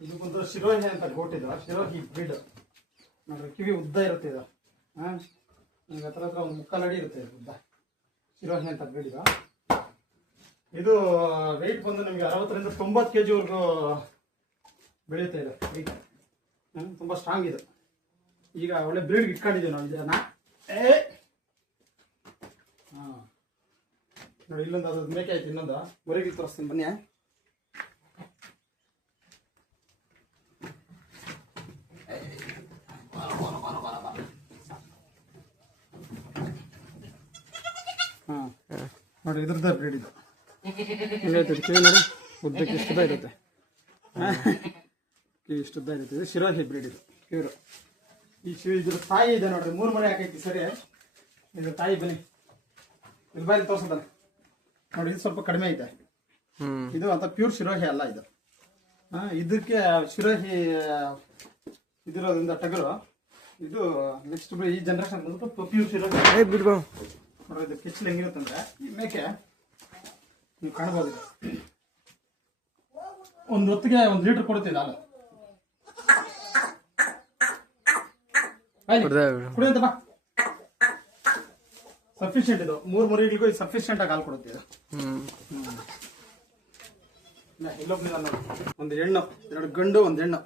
ಇದಕ್ಕೊಂದು ಶಿರೋಹಿ ಅಂತ ಕೊಟ್ಟಿದ್ದು, ಶಿರೋಹಿ ಬ್ರೀಡ್ ನೋಡ್ರಿ. ಕಿವಿ ಉದ್ದ ಇರುತ್ತೆ ಇದು. ನಿಮ್ಗೆ ಹತ್ರ ಒಂದು 3/4 ಅಡಿ ಇರುತ್ತೆ ಉದ್ದ. ಶಿರೋಹಿ ಅಂತ ಬ್ರೀಡ್ ಇದು. ಇದು ವೆಯ್ಟ್ ಬಂದು ನಿಮಗೆ 60ರಿಂದ 90 kg ವರೆಗೂ ಬೆಳೆಯುತ್ತೆ ಇದು ವೆಯ್ಟ್. ತುಂಬ ಸ್ಟ್ರಾಂಗ್ ಇದು. ಈಗ ಒಳ್ಳೆ ಬ್ರೀಡ್ಗೆ ಇಟ್ಕೊಂಡಿದ್ದೀವಿ ನಾವು ಇದನ್ನ. ನೋಡಿ ಇಲ್ಲೊಂದು ಅದು ಮೇಕೆ ಆಯ್ತು. ಇನ್ನೊಂದು ಹೊರಗೆ ತೋರಿಸ್ತೀನಿ ಬನ್ನಿ. ನೋಡಿ ಇದ್ರದ್ದೇ ಬ್ರೀಡ್ ಇದು. ಕಿವಿ ನೋಡಿ ಉದ್ದಕ್ಕೆ ಇಷ್ಟುದ್ದ ಇರುತ್ತೆ. ಕಿವಿ ಇಷ್ಟುದ್ದ ಇರುತ್ತೆ. ಇದು ಶಿರೋಹಿ ಬ್ರೀಡ್ ಇದು ಕಿವಿರು. ಈ ಇದ್ರ ತಾಯಿ ಇದೆ ನೋಡ್ರಿ. 3 ಮರಿ ಹಾಕೈತಿ ಸರಿ. ಇದ್ರ ತಾಯಿ ಬನ್ನಿ ಇಲ್ಲಿ ಬಾರಿ ತೋರ್ಸದಲ್ಲ ನೋಡಿ. ಇದು ಸ್ವಲ್ಪ ಕಡಿಮೆ ಐತೆ. ಇದು ಅಂತ ಪ್ಯೂರ್ ಶಿರೋಹಿ ಅಲ್ಲ ಇದು. ಇದಕ್ಕೆ ಶಿರೋಹಿ ಇದಿರೋದ್ರಿಂದ ಟಗರು ಇದು ನೆಕ್ಸ್ಟ್ ಈ ಜನರೇಷನ್ ಬಂದ್ಬಿಟ್ಟು ಪ್ಯೂರ್ ಶಿರೋಹಿ ನೋಡ್ರಿ. ಇದು ಕಿಚ್ಚಲು ಹೆಂಗಿರುತ್ತೆ ಅಂದ್ರೆ ಈ ಮೇಕೆ ನೀವು ಕಾಣ್ಬೋದು. ಒಂದು ಹೊತ್ತಿಗೆ 1 ಲೀಟರ್ ಕೊಡುತ್ತಿದೆ ಹಾಲು. ಕುಡಿ ಅಂತ ಬಾ. ಸಫಿಶಿಯಂಟ್ ಇದು. 3 ಮರಿಗಳಿಗೂ ಇದು ಸಫಿಶಿಯಂಟ್ ಆಗಿ ಹಾಲು ಕೊಡುತ್ತೆ ಇದು. ಇಲ್ಲೊಬ್ಬ ಒಂದು ಹೆಣ್ಣು, 2 ಗಂಡು 1 ಹೆಣ್ಣು.